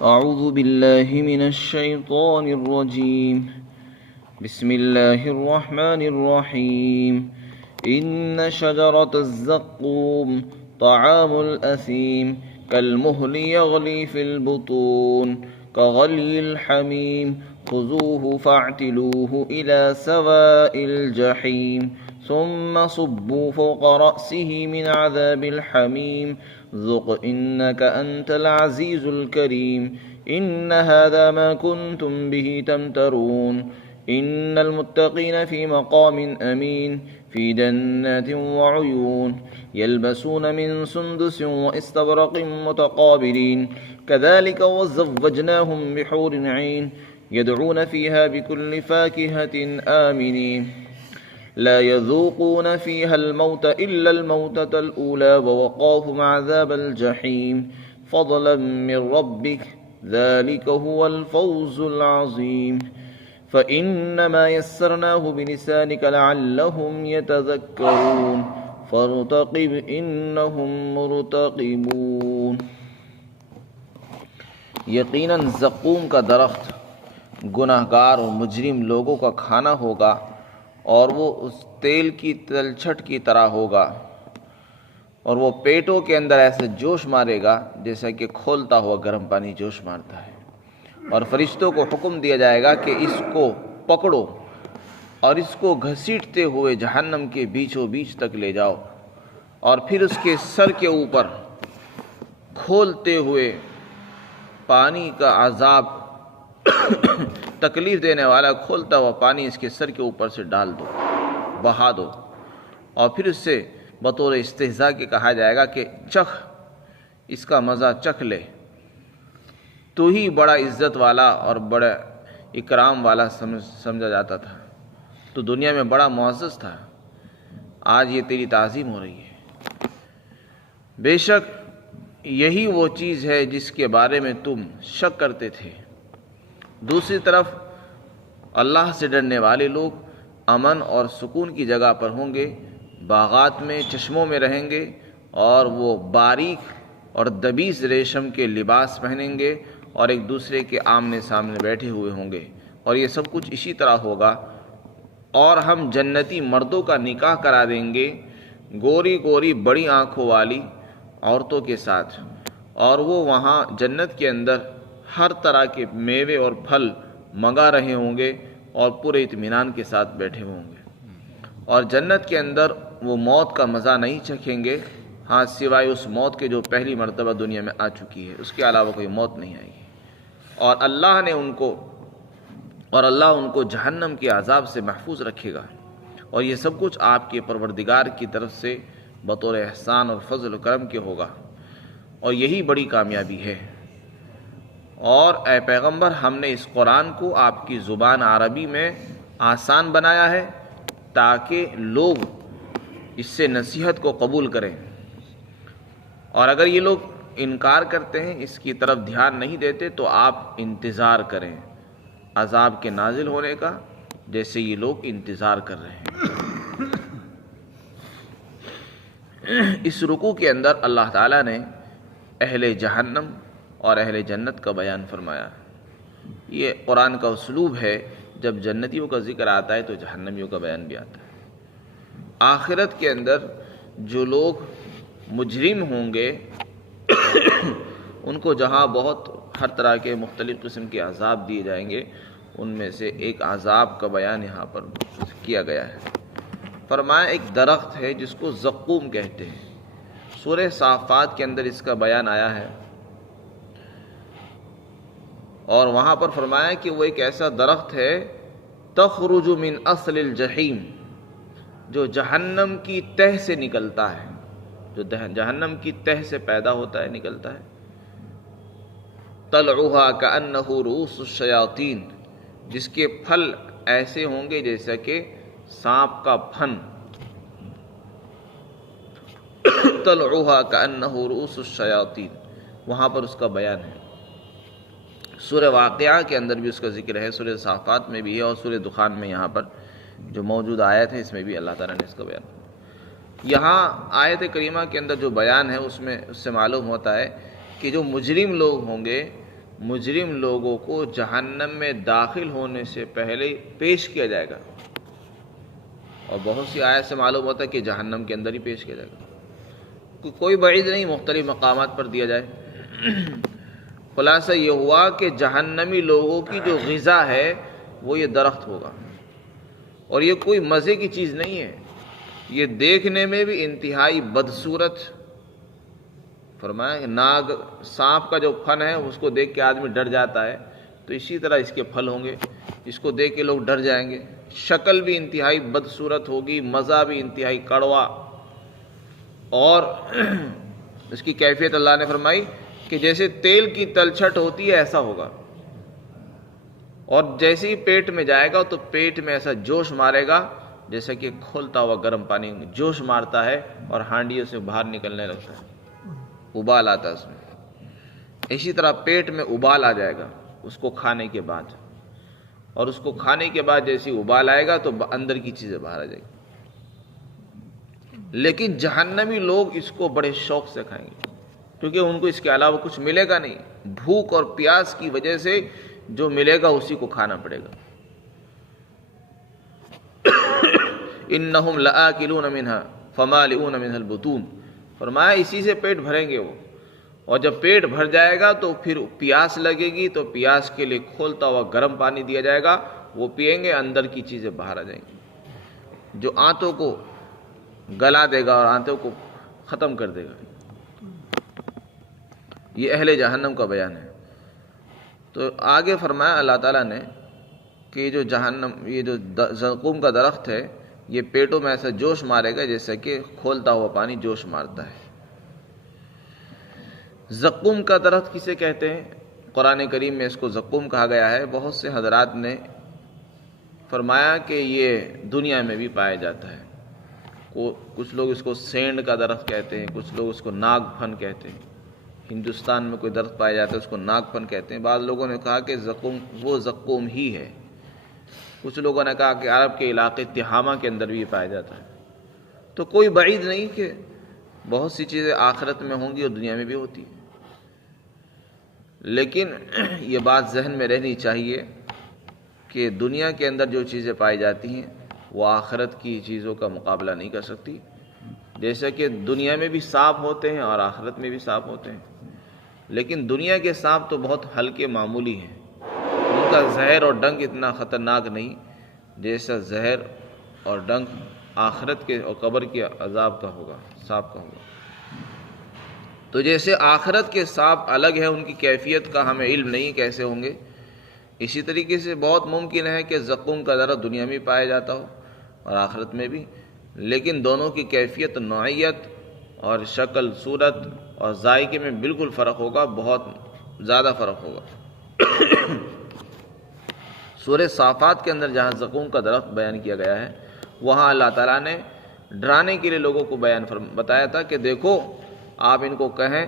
أعوذ بالله من الشيطان الرجيم. بسم الله الرحمن الرحيم. إن شجرة الزقوم طعام الأثيم كالمهل يغلي في البطون كغلي الحميم خذوه فاعتلوه إلى سواء الجحيم ثم صبوا فوق رأسه من عذاب الحميم ذق إنك أنت العزيز الكريم. إن هذا ما كنتم به تمترون. إن المتقين في مقام أمين في جنات وعيون يلبسون من سندس واستبرق متقابلين كذلك وزوجناهم بحور عين يدعون فيها بكل فاكهة آمنين لا يذوقون فيها الموت إلا الموتة الأولى ووقاهم عذاب الجحيم فضلا من ربك ذلك هو الفوز العظيم. فإنما يسرناه بلسانك لعلهم يتذكرون فارتقب إنهم مرتقبون. یقیناً زقوم کا درخت گناہگار اور مجرم لوگوں کا کھانا ہوگا اور وہ اس تیل کی تلچھٹ کی طرح ہوگا اور وہ پیٹوں کے اندر ایسے جوش مارے گا جیسا کہ کھولتا ہوا گرم پانی جوش مارتا ہے. اور فرشتوں کو حکم دیا جائے گا کہ اس کو پکڑو اور اس کو گھسیٹتے ہوئے جہنم کے بیچوں بیچ تک لے جاؤ اور پھر اس کے سر کے اوپر کھولتے ہوئے پانی کا عذاب تکلیف دینے والا کھولتا ہوا پانی اس کے سر کے اوپر سے ڈال دو، بہا دو، اور پھر اس سے بطور استہزاء کے کہا جائے گا کہ چکھ، اس کا مزہ چکھ لے، تو ہی بڑا عزت والا اور بڑا اکرام والا سمجھا جاتا تھا، تو دنیا میں بڑا معزز تھا، آج یہ تیری تعظیم ہو رہی ہے. بے شک یہی وہ چیز ہے جس کے بارے میں تم شک کرتے تھے. دوسری طرف اللہ سے ڈرنے والے لوگ امن اور سکون کی جگہ پر ہوں گے، باغات میں، چشموں میں رہیں گے، اور وہ باریک اور دبیز ریشم کے لباس پہنیں گے اور ایک دوسرے کے آمنے سامنے بیٹھے ہوئے ہوں گے. اور یہ سب کچھ اسی طرح ہوگا. اور ہم جنتی مردوں کا نکاح کرا دیں گے گوری گوری بڑی آنکھوں والی عورتوں کے ساتھ، اور وہ وہاں جنت کے اندر ہر طرح کے میوے اور پھل منگا رہے ہوں گے اور پورے اطمینان کے ساتھ بیٹھے ہوں گے. اور جنت کے اندر وہ موت کا مزہ نہیں چکھیں گے، ہاں سوائے اس موت کے جو پہلی مرتبہ دنیا میں آ چکی ہے، اس کے علاوہ کوئی موت نہیں آئے گی. اور اللہ ان کو جہنم کے عذاب سے محفوظ رکھے گا. اور یہ سب کچھ آپ کے پروردگار کی طرف سے بطور احسان اور فضل و کرم کے ہوگا، اور یہی بڑی کامیابی ہے. اور اے پیغمبر، ہم نے اس قرآن کو آپ کی زبان عربی میں آسان بنایا ہے تاکہ لوگ اس سے نصیحت کو قبول کریں. اور اگر یہ لوگ انکار کرتے ہیں، اس کی طرف دھیان نہیں دیتے، تو آپ انتظار کریں عذاب کے نازل ہونے کا، جیسے یہ لوگ انتظار کر رہے ہیں. اس رکوع کے اندر اللہ تعالیٰ نے اہل جہنم اور اہل جنت کا بیان فرمایا. یہ قرآن کا اسلوب ہے، جب جنتیوں کا ذکر آتا ہے تو جہنمیوں کا بیان بھی آتا ہے. آخرت کے اندر جو لوگ مجرم ہوں گے ان کو جہاں بہت ہر طرح کے مختلف قسم کے عذاب دیے جائیں گے، ان میں سے ایک عذاب کا بیان یہاں پر کیا گیا ہے. فرمایا ایک درخت ہے جس کو زقوم کہتے ہیں. سورہ صافات کے اندر اس کا بیان آیا ہے، اور وہاں پر فرمایا کہ وہ ایک ایسا درخت ہے تخرج من اصل الجحیم، جو جہنم کی تہ سے نکلتا ہے، جو جہنم کی تہ سے پیدا ہوتا ہے، نکلتا ہے. طلعها كأنه رؤوس الشیاطین، جس کے پھل ایسے ہوں گے جیسا کہ سانپ کا پھن. طلعها كأنه رؤوس الشیاطین، وہاں پر اس کا بیان ہے. سورہ واقعہ کے اندر بھی اس کا ذکر ہے، سورہ صافات میں بھی ہے، اور سورہ دخان میں یہاں پر جو موجود آیت ہے اس میں بھی اللہ تعالیٰ نے اس کا بیان. یہاں آیت کریمہ کے اندر جو بیان ہے اس سے معلوم ہوتا ہے کہ جو مجرم لوگ ہوں گے مجرم لوگوں کو جہنم میں داخل ہونے سے پہلے پیش کیا جائے گا، اور بہت سی آیت سے معلوم ہوتا ہے کہ جہنم کے اندر ہی پیش کیا جائے گا، کوئی بعید نہیں مختلف مقامات پر دیا جائے۔ خلاصہ یہ ہوا کہ جہنمی لوگوں کی جو غذا ہے وہ یہ درخت ہوگا، اور یہ کوئی مزے کی چیز نہیں ہے، یہ دیکھنے میں بھی انتہائی بدصورت۔ فرمایا کہ ناگ سانپ کا جو پھن ہے اس کو دیکھ کے آدمی ڈر جاتا ہے، تو اسی طرح اس کے پھل ہوں گے، اس کو دیکھ کے لوگ ڈر جائیں گے۔ شکل بھی انتہائی بدصورت ہوگی، مزہ بھی انتہائی کڑوا، اور اس کی کیفیت اللہ نے فرمائی کہ جیسے تیل کی تلچھٹ ہوتی ہے ایسا ہوگا، اور جیسے ہی پیٹ میں جائے گا تو پیٹ میں ایسا جوش مارے گا جیسا کہ کھولتا ہوا گرم پانی جوش مارتا ہے اور ہانڈیوں سے باہر نکلنے لگتا ہے، ابال آتا ہے اس میں، اسی طرح پیٹ میں ابال آ جائے گا اس کو کھانے کے بعد، اور اس کو کھانے کے بعد جیسے ابال آئے گا تو اندر کی چیزیں باہر آ جائیں گی۔ لیکن جہنمی لوگ اس کو بڑے شوق سے کھائیں گے، کیونکہ ان کو اس کے علاوہ کچھ ملے گا نہیں، بھوک اور پیاس کی وجہ سے جو ملے گا اسی کو کھانا پڑے گا۔ انہم لآکلون منہا فمالئون منہا البطون، فرمایا اسی سے پیٹ بھریں گے وہ، اور جب پیٹ بھر جائے گا تو پھر پیاس لگے گی تو پیاس کے لیے کھولتا ہوا گرم پانی دیا جائے گا، وہ پیئیں گے، اندر کی چیزیں باہر آ جائیں گی، جو آنتوں کو گلا دے گا اور آنتوں کو ختم کر دے گا۔ یہ اہل جہنم کا بیان ہے۔ تو آگے فرمایا اللہ تعالیٰ نے کہ جو جہنم، یہ جو زقوم کا درخت ہے یہ پیٹوں میں ایسا جوش مارے گا جیسا کہ کھولتا ہوا پانی جوش مارتا ہے۔ زقوم کا درخت کسے کہتے ہیں؟ قرآن کریم میں اس کو زقوم کہا گیا ہے۔ بہت سے حضرات نے فرمایا کہ یہ دنیا میں بھی پایا جاتا ہے، کچھ لوگ اس کو سینڈ کا درخت کہتے ہیں، کچھ لوگ اس کو ناگ پھن کہتے ہیں۔ ہندوستان میں کوئی درخت پایا جاتا ہے اس کو ناگ پھن کہتے ہیں۔ بعض لوگوں نے کہا کہ زقوم وہ زقوم ہی ہے، کچھ لوگوں نے کہا کہ عرب کے علاقے تہامہ کے اندر بھی پایا جاتا ہے۔ تو کوئی بعید نہیں کہ بہت سی چیزیں آخرت میں ہوں گی اور دنیا میں بھی ہوتی ہیں، لیکن یہ بات ذہن میں رہنی چاہیے کہ دنیا کے اندر جو چیزیں پائی جاتی ہیں وہ آخرت کی چیزوں کا مقابلہ نہیں کر سکتی۔ جیسا کہ دنیا میں بھی سانپ ہوتے ہیں اور آخرت میں بھی سانپ ہوتے ہیں، لیکن دنیا کے سانپ تو بہت ہلکے معمولی ہیں، ان کا زہر اور ڈنک اتنا خطرناک نہیں جیسا زہر اور ڈنک آخرت کے اور قبر کے عذاب کا ہوگا، سانپ کا ہوگا۔ تو جیسے آخرت کے سانپ الگ ہے، ان کی کیفیت کا ہمیں علم نہیں کیسے ہوں گے، اسی طریقے سے بہت ممکن ہے کہ زقوم کا درخت دنیا میں پایا جاتا ہو اور آخرت میں بھی، لیکن دونوں کی کیفیت، نوعیت اور شکل، صورت اور ذائقے میں بالکل فرق ہوگا، بہت زیادہ فرق ہوگا۔ سورہ صافات کے اندر جہاں زقوم کا درخت بیان کیا گیا ہے، وہاں اللہ تعالیٰ نے ڈرانے کے لیے لوگوں کو بتایا تھا کہ دیکھو آپ ان کو کہیں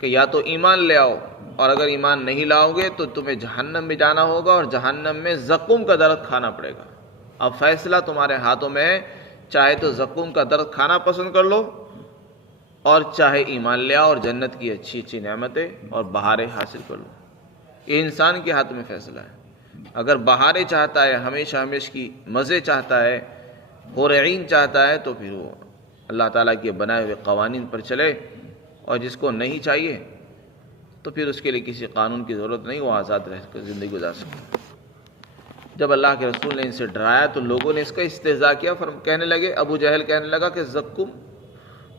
کہ یا تو ایمان لے آؤ، اور اگر ایمان نہیں لاؤ گے تو تمہیں جہنم میں جانا ہوگا اور جہنم میں زقوم کا درخت کھانا پڑے گا۔ اب فیصلہ تمہارے ہاتھوں میں ہے، چاہے تو زقوم کا درخت کھانا پسند کر لو اور چاہے ایمان لے آؤ اور جنت کی اچھی اچھی نعمتیں اور بہاریں حاصل کر لو۔ یہ انسان کے ہاتھ میں فیصلہ ہے۔ اگر بہاریں چاہتا ہے، ہمیشہ ہمیشہ کی مزے چاہتا ہے، حور عین چاہتا ہے، تو پھر وہ اللہ تعالیٰ کے بنائے ہوئے قوانین پر چلے، اور جس کو نہیں چاہیے تو پھر اس کے لیے کسی قانون کی ضرورت نہیں، وہ آزاد رہ کر زندگی گزار سکے۔ جب اللہ کے رسول نے ان سے ڈرایا تو لوگوں نے اس کا استہزاء کیا، کہنے لگے، ابو جہل کہنے لگا کہ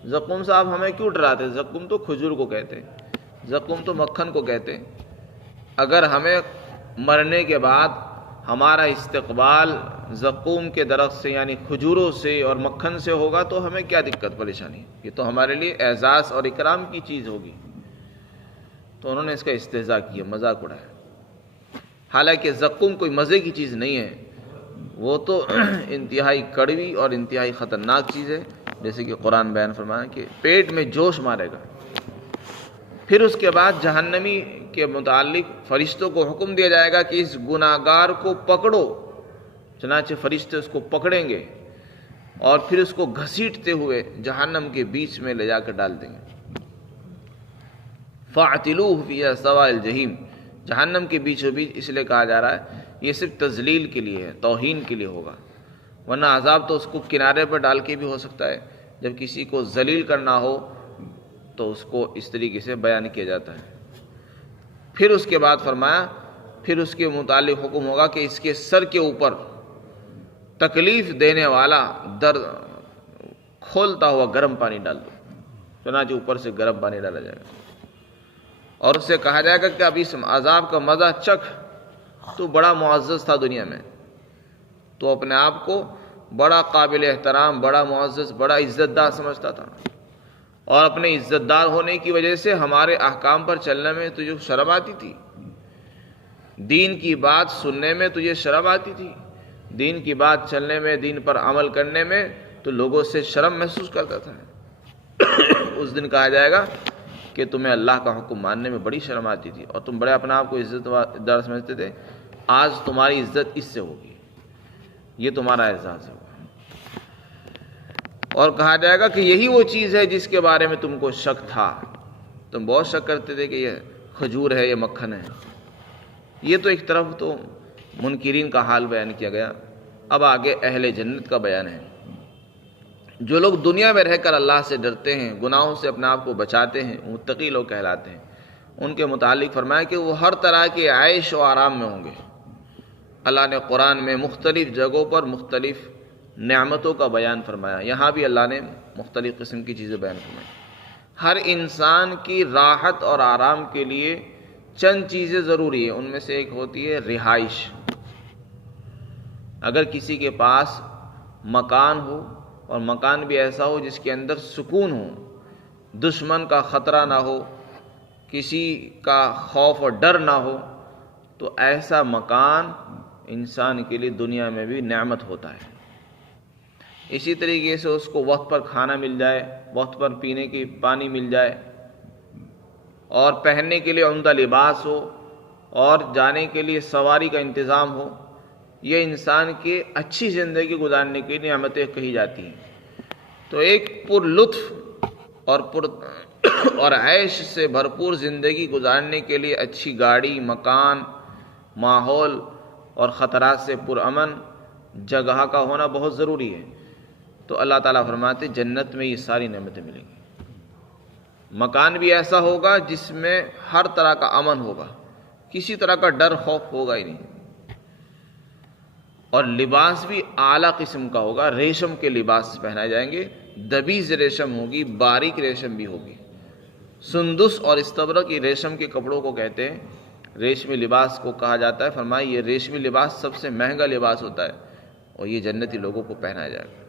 زقوم صاحب ہمیں کیوں ڈراتے؟ زقوم تو کھجور کو کہتے ہیں، زقوم تو مکھن کو کہتے ہیں، اگر ہمیں مرنے کے بعد ہمارا استقبال زقوم کے درخت سے یعنی کھجوروں سے اور مکھن سے ہوگا تو ہمیں کیا دقت پریشانی، یہ تو ہمارے لیے اعزاز اور اکرام کی چیز ہوگی۔ تو انہوں نے اس کا استہزاء کیا، مذاق اڑایا، حالانکہ زقوم کوئی مزے کی چیز نہیں ہے، وہ تو انتہائی کڑوی اور انتہائی خطرناک چیز ہے، جیسے کہ قرآن بیان فرمایا کہ پیٹ میں جوش مارے گا۔ پھر اس کے بعد جہنمی کے متعلق فرشتوں کو حکم دیا جائے گا کہ اس گناہگار کو پکڑو، چنانچہ فرشتے اس کو پکڑیں گے اور پھر اس کو گھسیٹتے ہوئے جہنم کے بیچ میں لے جا کر ڈال دیں گے۔ فَاعْتِلُوهُ فِيهَا سَوَاءِ الْجَحِيمِ، جہنم کے بیچوں بیچ اس لیے کہا جا رہا ہے یہ صرف تذلیل کے لیے ہے، توہین کے لیے ہوگا، ورنہ عذاب تو اس کو کنارے پر ڈال کے بھی ہو سکتا ہے۔ جب کسی کو ذلیل کرنا ہو تو اس کو اس طریقے سے بیان کیا جاتا ہے۔ پھر اس کے بعد فرمایا، پھر اس کے متعلق حکم ہوگا کہ اس کے سر کے اوپر تکلیف دینے والا درد کھولتا ہوا گرم پانی ڈال دو، چنانچہ اوپر سے گرم پانی ڈالا جائے گا اور اس سے کہا جائے گا کہ اب اس عذاب کا مزہ چکھ، تو بڑا معزز تھا دنیا میں، تو اپنے آپ کو بڑا قابل احترام، بڑا معزز، بڑا عزت دار سمجھتا تھا، اور اپنے عزت دار ہونے کی وجہ سے ہمارے احکام پر چلنے میں تجھے شرم آتی تھی، دین کی بات سننے میں تجھے شرم آتی تھی، دین کی بات چلنے میں، دین پر عمل کرنے میں تو لوگوں سے شرم محسوس کرتا تھا۔ اس دن کہا جائے گا کہ تمہیں اللہ کا حکم ماننے میں بڑی شرم آتی تھی اور تم بڑے اپنے آپ کو عزت دار سمجھتے تھے، آج تمہاری عزت اس سے ہوگی، یہ تمہارا اعزاز ہوگا۔ اور کہا جائے گا کہ یہی وہ چیز ہے جس کے بارے میں تم کو شک تھا، تم بہت شک کرتے تھے کہ یہ کھجور ہے، یہ مکھن ہے۔ یہ تو ایک طرف تو منکرین کا حال بیان کیا گیا، اب آگے اہل جنت کا بیان ہے۔ جو لوگ دنیا میں رہ کر اللہ سے ڈرتے ہیں، گناہوں سے اپنے آپ کو بچاتے ہیں، متقی لوگ کہلاتے ہیں، ان کے متعلق فرمایا کہ وہ ہر طرح کے عیش و آرام میں ہوں گے۔ اللہ نے قرآن میں مختلف جگہوں پر مختلف نعمتوں کا بیان فرمایا، یہاں بھی اللہ نے مختلف قسم کی چیزیں بیان فرمائی۔ ہر انسان کی راحت اور آرام کے لیے چند چیزیں ضروری ہیں، ان میں سے ایک ہوتی ہے رہائش۔ اگر کسی کے پاس مکان ہو، اور مکان بھی ایسا ہو جس کے اندر سکون ہو، دشمن کا خطرہ نہ ہو، کسی کا خوف اور ڈر نہ ہو، تو ایسا مکان انسان کے لیے دنیا میں بھی نعمت ہوتا ہے۔ اسی طریقے سے اس کو وقت پر کھانا مل جائے، وقت پر پینے کی پانی مل جائے، اور پہننے کے لیے عمدہ لباس ہو، اور جانے کے لیے سواری کا انتظام ہو، یہ انسان کے اچھی زندگی گزارنے کی نعمتیں کہی جاتی ہیں۔ تو ایک پر لطف اور عیش سے بھرپور زندگی گزارنے کے لیے اچھی گاڑی، مکان، ماحول اور خطرات سے پرامن جگہ کا ہونا بہت ضروری ہے۔ تو اللہ تعالیٰ فرماتے جنت میں یہ ساری نعمتیں ملیں گی۔ مکان بھی ایسا ہوگا جس میں ہر طرح کا امن ہوگا، کسی طرح کا ڈر خوف ہوگا ہی نہیں، اور لباس بھی اعلیٰ قسم کا ہوگا، ریشم کے لباس پہنائے جائیں گے، دبیز ریشم ہوگی، باریک ریشم بھی ہوگی۔ سندس اور استبرق کی ریشم کے کپڑوں کو کہتے ہیں، ریشمی لباس کو کہا جاتا ہے۔ فرمایا یہ ریشمی لباس سب سے مہنگا لباس ہوتا ہے، اور یہ جنتی لوگوں کو پہنایا جائے گا۔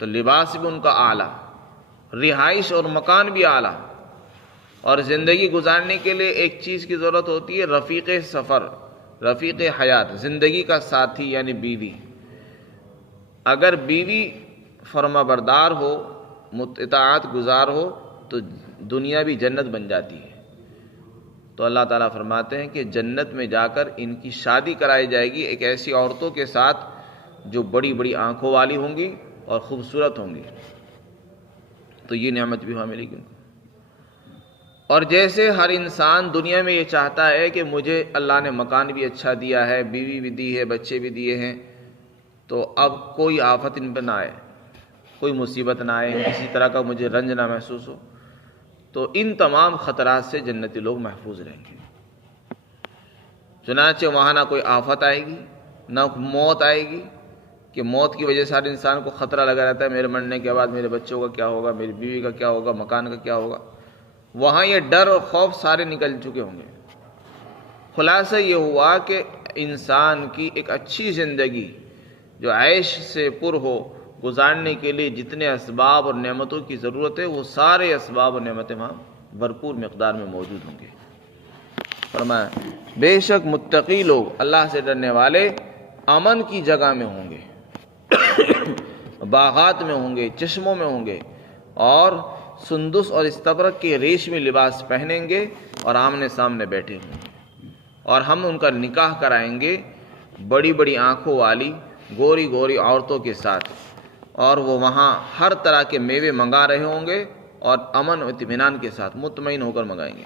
تو لباس بھی ان کا اعلیٰ، رہائش اور مکان بھی اعلیٰ، اور زندگی گزارنے کے لیے ایک چیز کی ضرورت ہوتی ہے، رفیق سفر، رفیق حیات، زندگی کا ساتھی یعنی بیوی۔ اگر بیوی فرما بردار ہو، اطاعت گزار ہو، تو دنیا بھی جنت بن جاتی ہے۔ تو اللہ تعالیٰ فرماتے ہیں کہ جنت میں جا کر ان کی شادی کرائی جائے گی ایک ایسی عورتوں کے ساتھ جو بڑی بڑی آنکھوں والی ہوں گی اور خوبصورت ہوں گی، تو یہ نعمت بھی وہاں ملے گی۔ اور جیسے ہر انسان دنیا میں یہ چاہتا ہے کہ مجھے اللہ نے مکان بھی اچھا دیا ہے، بیوی بھی دی ہے، بچے بھی دیے ہیں، تو اب کوئی آفت ان پہ نہ آئے، کوئی مصیبت نہ آئے، کسی طرح کا مجھے رنج نہ محسوس ہو، تو ان تمام خطرات سے جنتی لوگ محفوظ رہیں گے۔ چنانچہ وہاں نہ کوئی آفت آئے گی، نہ موت آئے گی، کہ موت کی وجہ سے ہر انسان کو خطرہ لگا رہتا ہے، میرے مرنے کے بعد میرے بچوں کا کیا ہوگا، میری بیوی کا کیا ہوگا، مکان کا کیا ہوگا۔ وہاں یہ ڈر اور خوف سارے نکل چکے ہوں گے۔ خلاصہ یہ ہوا کہ انسان کی ایک اچھی زندگی جو عیش سے پر ہو گزارنے کے لیے جتنے اسباب اور نعمتوں کی ضرورت ہے، وہ سارے اسباب اور نعمتیں وہاں بھرپور مقدار میں موجود ہوں گے۔ فرمایا بے شک متقی لوگ، اللہ سے ڈرنے والے، امن کی جگہ میں ہوں گے، باغات میں ہوں گے، چشموں میں ہوں گے، اور سندس اور استبرق کے ریشمی لباس پہنیں گے اور آمنے سامنے بیٹھے ہوں گے، اور ہم ان کا نکاح کرائیں گے بڑی بڑی آنکھوں والی گوری گوری عورتوں کے ساتھ، اور وہ وہاں ہر طرح کے میوے منگا رہے ہوں گے، اور امن و اطمینان کے ساتھ مطمئن ہو کر منگائیں گے۔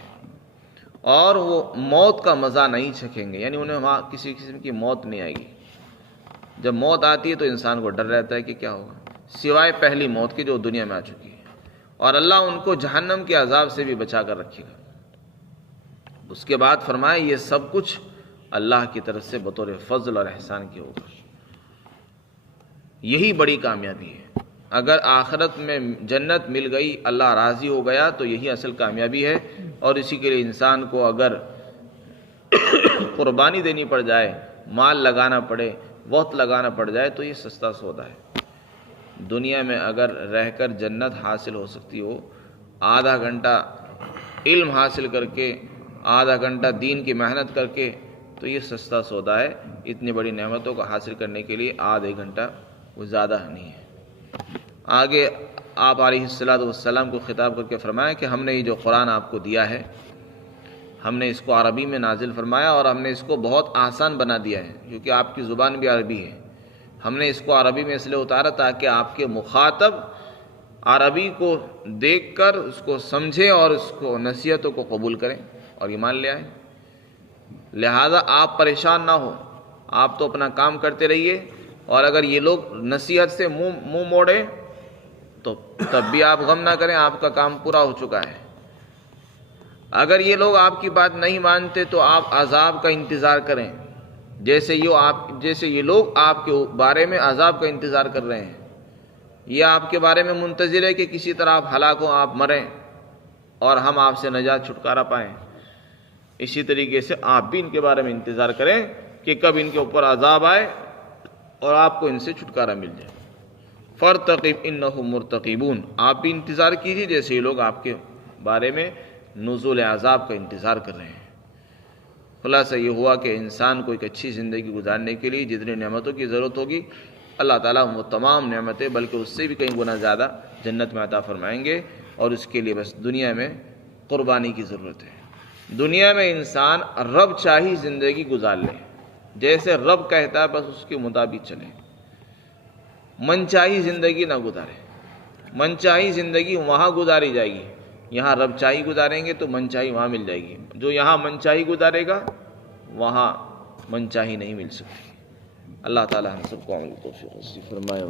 اور وہ موت کا مزہ نہیں چکھیں گے، یعنی انہیں وہاں کسی قسم کی موت نہیں آئے گی۔ جب موت آتی ہے تو انسان کو ڈر رہتا ہے کہ کیا ہوگا، سوائے پہلی موت کی جو دنیا میں آ چکی ہے، اور اللہ ان کو جہنم کے عذاب سے بھی بچا کر رکھے گا۔ اس کے بعد فرمایا یہ سب کچھ اللہ کی طرف سے بطور فضل اور احسان کے ہوگا۔ یہی بڑی کامیابی ہے۔ اگر آخرت میں جنت مل گئی، اللہ راضی ہو گیا، تو یہی اصل کامیابی ہے، اور اسی کے لیے انسان کو اگر قربانی دینی پڑ جائے، مال لگانا پڑے، وقت لگانا پڑ جائے، تو یہ سستا سودا ہے۔ دنیا میں اگر رہ کر جنت حاصل ہو سکتی ہو، آدھا گھنٹہ علم حاصل کر کے، آدھا گھنٹہ دین کی محنت کر کے، تو یہ سستا سودا ہے۔ اتنی بڑی نعمتوں کو حاصل کرنے کے لیے آدھے گھنٹہ وہ زیادہ نہیں ہے۔ آگے آپ علیہ السلام کو خطاب کر کے فرمایا کہ ہم نے یہ جو قرآن آپ کو دیا ہے، ہم نے اس کو عربی میں نازل فرمایا، اور ہم نے اس کو بہت آسان بنا دیا ہے، کیونکہ آپ کی زبان بھی عربی ہے۔ ہم نے اس کو عربی میں اس لیے اتارا تاکہ آپ کے مخاطب عربی کو دیکھ کر اس کو سمجھیں اور اس کو نصیحتوں کو قبول کریں اور ایمان لے آئیں۔ لہذا آپ پریشان نہ ہو، آپ تو اپنا کام کرتے رہیے، اور اگر یہ لوگ نصیحت سے منہ موڑیں تو تب بھی آپ غم نہ کریں، آپ کا کام پورا ہو چکا ہے۔ اگر یہ لوگ آپ کی بات نہیں مانتے تو آپ عذاب کا انتظار کریں، جیسے یہ لوگ آپ کے بارے میں عذاب کا انتظار کر رہے ہیں۔ یہ آپ کے بارے میں منتظر ہے کہ کسی طرح آپ ہلاک ہوں، آپ مریں، اور ہم آپ سے نجات چھٹکارا پائیں۔ اسی طریقے سے آپ بھی ان کے بارے میں انتظار کریں کہ کب ان کے اوپر عذاب آئے اور آپ کو ان سے چھٹکارا مل جائے۔ فَارْتَقِبْ إِنَّهُمْ مُرْتَقِبُونَ، آپ بھی انتظار کیجیے جیسے یہ لوگ آپ کے بارے میں نزول عذاب کا انتظار کر رہے ہیں۔ خلاصہ یہ ہوا کہ انسان کو ایک اچھی زندگی گزارنے کے لیے جتنی نعمتوں کی ضرورت ہوگی، اللہ تعالیٰ وہ تمام نعمتیں بلکہ اس سے بھی کئی گنا زیادہ جنت میں عطا فرمائیں گے، اور اس کے لیے بس دنیا میں قربانی کی ضرورت ہے۔ دنیا میں انسان رب چاہی زندگی گزار لے، جیسے رب کہتا ہے بس اس کے مطابق چلے، من چاہی زندگی نہ گزارے۔ من چاہی زندگی وہاں گزاری جائے گی، یہاں رب چاہی گزاریں گے تو من چاہی وہاں مل جائے گی۔ جو یہاں من چاہی گزارے گا وہاں من چاہی نہیں مل سکتی۔ اللہ تعالیٰ ہم سب کو عمل توفیق نصیب فرمائے۔